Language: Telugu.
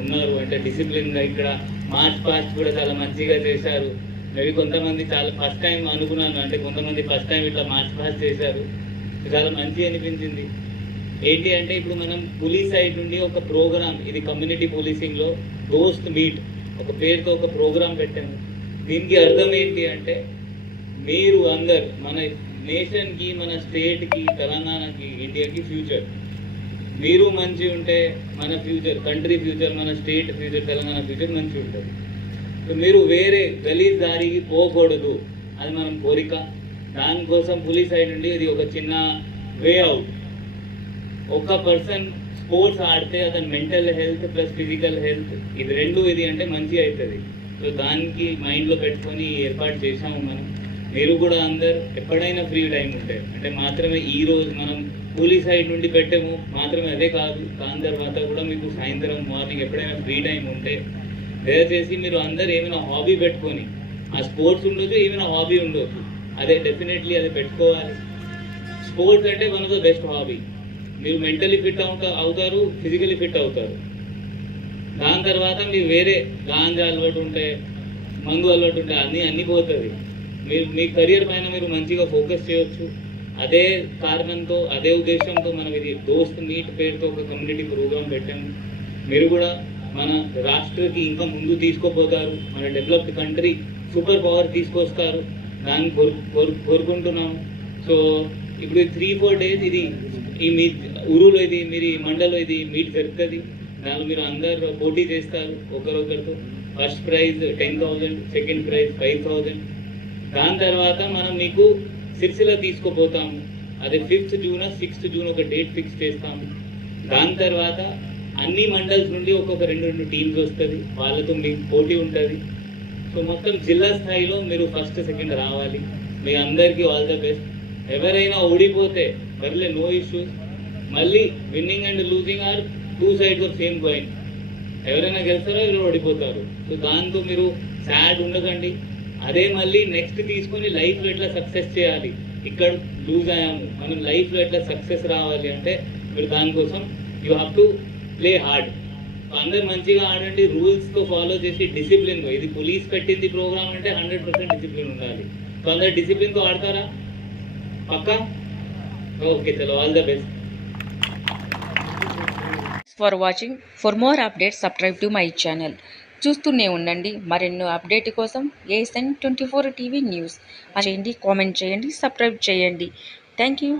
ఉన్నారు అంటే డిసిప్లిన్గా ఇక్కడ మార్చ్ పాస్ట్ కూడా చాలా మంచిగా చేశారు. మేబీ కొంతమంది చాలా ఫస్ట్ టైం అనుకున్నాను, అంటే కొంతమంది ఫస్ట్ టైం ఇట్లా మార్చ్ పాస్ట్ చేశారు, చాలా మంచి అనిపించింది. ఏంటి అంటే ఇప్పుడు మనం పోలీస్ సైడ్ నుండి ఒక ప్రోగ్రామ్, ఇది కమ్యూనిటీ పోలీసింగ్లో దోస్త్ మీట్ ఒక పేరుతో ఒక ప్రోగ్రామ్ పెట్టాము. దీనికి అర్థం ఏంటి అంటే మీరు అందరు మన నేషన్కి, మన స్టేట్కి, తెలంగాణకి, ఇండియాకి ఫ్యూచర్. మీరు మంచి ఉంటే మన ఫ్యూచర్, కంట్రీ ఫ్యూచర్, మన స్టేట్ ఫ్యూచర్, తెలంగాణ ఫ్యూచర్ మంచి ఉంటుంది. సో మీరు వేరే గలీజ్ దారికి పోకూడదు, అది మనం కోరిక. దానికోసం పోలీస్ సైడ్ నుండి ఇది ఒక చిన్న వే అవుట్. ఒక పర్సన్ స్పోర్ట్స్ ఆడితే అతని mental health plus physical health ఇది రెండు ఇది అంటే మంచి అవుతుంది. సో దానికి మైండ్లో పెట్టుకొని ఏర్పాటు చేసాము మనం. మీరు కూడా అందరు ఎప్పుడైనా ఫ్రీ టైం ఉంటే అంటే మాత్రమే ఈరోజు మనం పోలీస్ సైడ్ నుండి పెట్టాము మాత్రమే, అదే కాదు, దాని తర్వాత కూడా మీకు సాయంత్రం మార్నింగ్ ఎప్పుడైనా ఫ్రీ టైం ఉంటే దయచేసి మీరు అందరు ఏమైనా హాబీ పెట్టుకొని, ఆ స్పోర్ట్స్ ఉండొచ్చు, ఏమైనా హాబీ ఉండొచ్చు, అదే డెఫినెట్లీ అది పెట్టుకోవాలి. స్పోర్ట్స్ అంటే one of the best hobby. మీరు మెంటలీ ఫిట్ అవుతారు, ఫిజికలీ ఫిట్ అవుతారు. దాని తర్వాత మీరు వేరే గాంజా అలవాటు ఉంటే, మందు అలవాటు ఉంటే అన్నీ పోతుంది. మీరు మీ కెరియర్ పైన మీరు మంచిగా ఫోకస్ చేయొచ్చు. అదే కారణంతో, అదే ఉద్దేశంతో మనం ఇది దోస్త్ మీట్ పేరుతో ఒక కమ్యూనిటీ ప్రోగ్రామ్ పెట్టాము. మీరు కూడా మన రాష్ట్రకి ఇంకా ముందు తీసుకుపోతారు, మన డెవలప్డ్ కంట్రీ సూపర్ పవర్ తీసుకొస్తారు, దాన్ని కోరుకుంటున్నాము. సో ఇప్పుడు 3-4 days ఇది ఈ మీ ఊరులో ఇది మీరు ఈ మండలో ఇది మీట్ జరుగుతుంది. దానిలో మీరు అందరు పోటీ చేస్తారు ఒకరొకరితో. First prize 10,000, second prize 5,000. దాని తర్వాత మనం మీకు సిరిసిల్ల తీసుకుపోతాము. అదే 5th June 6th June ఒక డేట్ ఫిక్స్ చేస్తాము. దాని తర్వాత అన్ని మండల్స్ నుండి ఒక్కొక్క 2 టీమ్స్ వస్తుంది, వాళ్ళతో మీకు పోటీ ఉంటుంది. సో మొత్తం జిల్లా స్థాయిలో మీరు ఫస్ట్ సెకండ్ రావాలి. మీ అందరికీ ఆల్ ద బెస్ట్. ఎవరైనా ఓడిపోతే బర్లే, నో ఇష్యూస్. మళ్ళీ winning and losing are 2 sides of same coin. ఎవరైనా గెలుస్తారో ఎవరు ఓడిపోతారు. సో దాంతో మీరు సాడ్ ఉండకండి. అదే మళ్ళీ నెక్స్ట్ తీసుకొని లైఫ్లో ఎట్లా సక్సెస్ చేయాలి, ఇక్కడ లూజ్ అయ్యాము, మనం లైఫ్లో ఎట్లా సక్సెస్ రావాలి అంటే మీరు దానికోసం you have to play hard. అందరు మంచిగా ఆడండి, రూల్స్తో ఫాలో చేసి డిసిప్లిన్గా. ఇది పోలీస్ పెట్టింది ప్రోగ్రామ్ అంటే 100% డిసిప్లిన్ ఉండాలి. సో అందరు డిసిప్లిన్తో ఆడతారా? పక్కా? ఓకే, చలో, all the best. For watching. For more updates subscribe to my channel. చూస్తూనే ఉండండి మరెన్నో అప్డేట్ కోసం ASN 24 టీవీ న్యూస్. చేయండి, కామెంట్ చేయండి, సబ్స్క్రైబ్ చేయండి. Thank you.